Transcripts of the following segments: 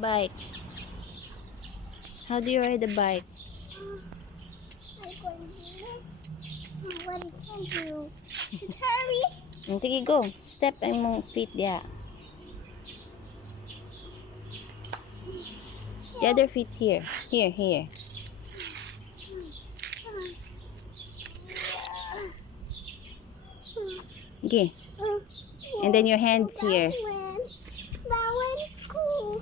bike? How do you ride a bike? What can do? Should hurry. Sige, go. Step ang mong feet, yeah. The other feet here. Here. Okay. And then your hands here. Balance cool.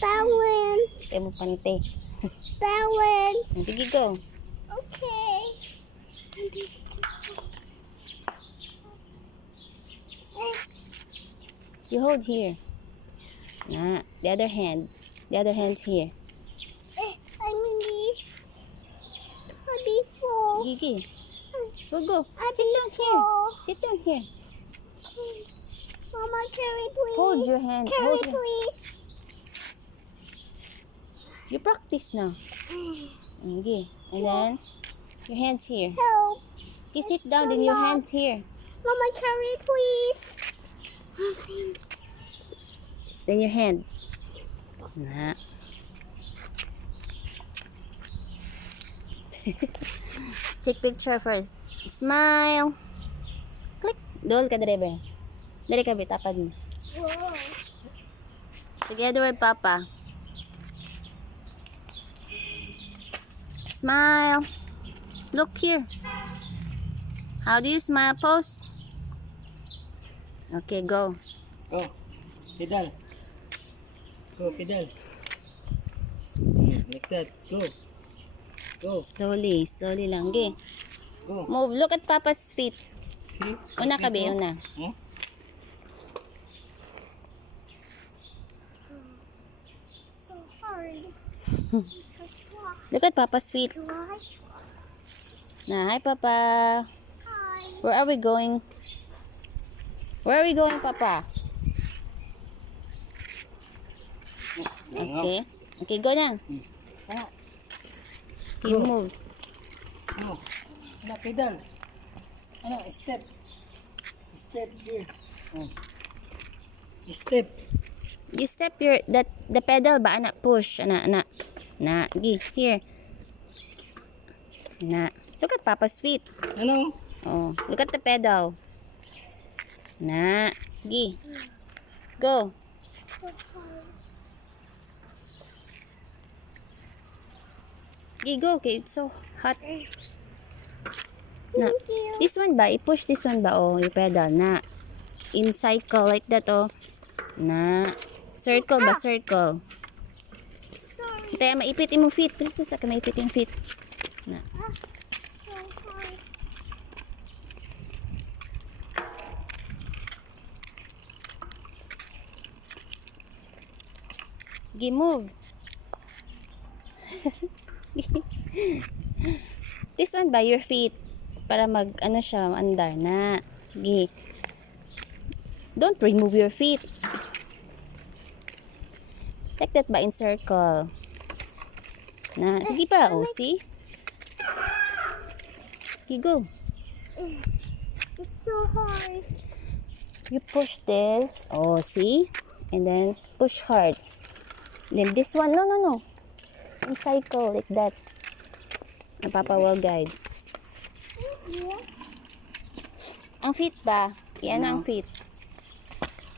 Balance. Kaya mo pante. Balance. Sige, go. Okay. You hold here. Nah, the other hand. The other hand's here. I'm before. Gigi. Go. Sit down here. Sit down here. Mama, carry please. Hold your hand. Carry Hold your... please. You practice now. Okay. And then your hands here. Help. You sit down, then your hands here. Mama, carry please. Then your hand. Nah. Take picture first. Smile. Click. Dool ka dire ba? Dire ka bitapad mo. Whoa. Together with Papa. Smile. Look here. How do you smile? Pose. Okay, go. Go. Pedal. Go, pedal. Like that. Go. Go. Slowly lang. Okay. Go. Move. Look at Papa's feet. See? Una ka ba? Una. Huh? So hard. Look at Papa's feet. Hi, Papa. Hi. Where are we going? Where are we going, Papa? Okay. Okay, go na. You move. Go. Ano, pedal. Ano, step. Step here. Oh. Step. You step the pedal ba anak, push anak. Na, here. Na. Look at Papa's feet. Ano? Oh, look at the pedal. Na, go. So hard. Go. Okay, it's so hot. Na. Thank you. This one ba? I-push this one ba? Oh, yung pedal. Na. In cycle like that, oh. Na. Circle ba? Circle. Sorry. Kaya maipit yung feet. Please, sa maipit yung feet. Na. So hard. Move. This one ba? Your feet. Para ano siya, andar na. Don't remove your feet. Like that ba in circle? Na, sige pa, oh, see? Go. It's so hard. You push this. Oh, see? And then push hard. Then this one, no. In cycle, like that. Ang Papa will guide. Yeah. Ang feet ba? Yan ang feet.